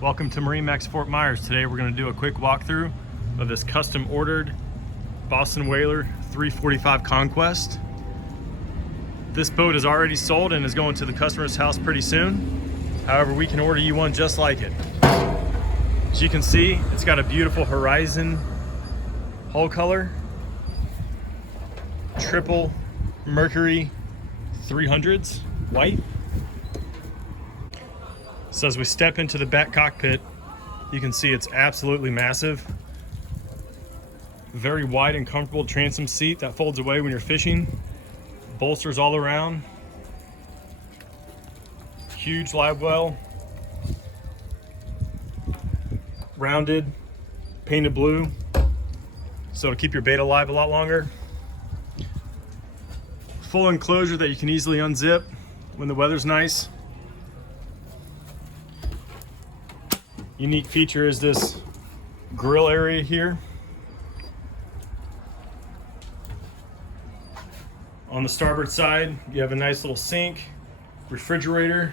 Welcome to MarineMax Fort Myers. Today we're going to do a quick walkthrough of this custom ordered Boston Whaler 345 Conquest. This boat is already sold and is going to the customer's house pretty soon. However, we can order you one just like it. As you can see, it's got a beautiful horizon hull color, triple Mercury 300s, white. So as we step into the back cockpit, you can see it's absolutely massive. Very wide and comfortable transom seat that folds away when you're fishing. Bolsters all around. Huge live well. Rounded, painted blue. So it'll keep your bait alive a lot longer. Full enclosure that you can easily unzip when the weather's nice. Unique feature is this grill area here. On the starboard side, you have a nice little sink, refrigerator,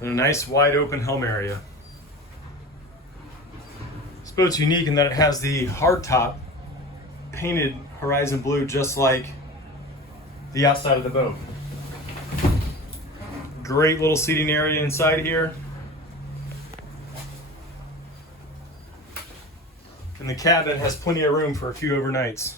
and a nice wide open helm area. This boat's unique in that it has the hardtop painted horizon blue just like the outside of the boat. Great little seating area inside here. And the cabin has plenty of room for a few overnights.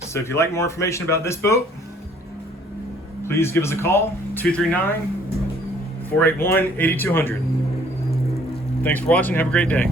So if you'd like more information about this boat, please give us a call, 239-481-8200. Thanks for watching. Have a great day.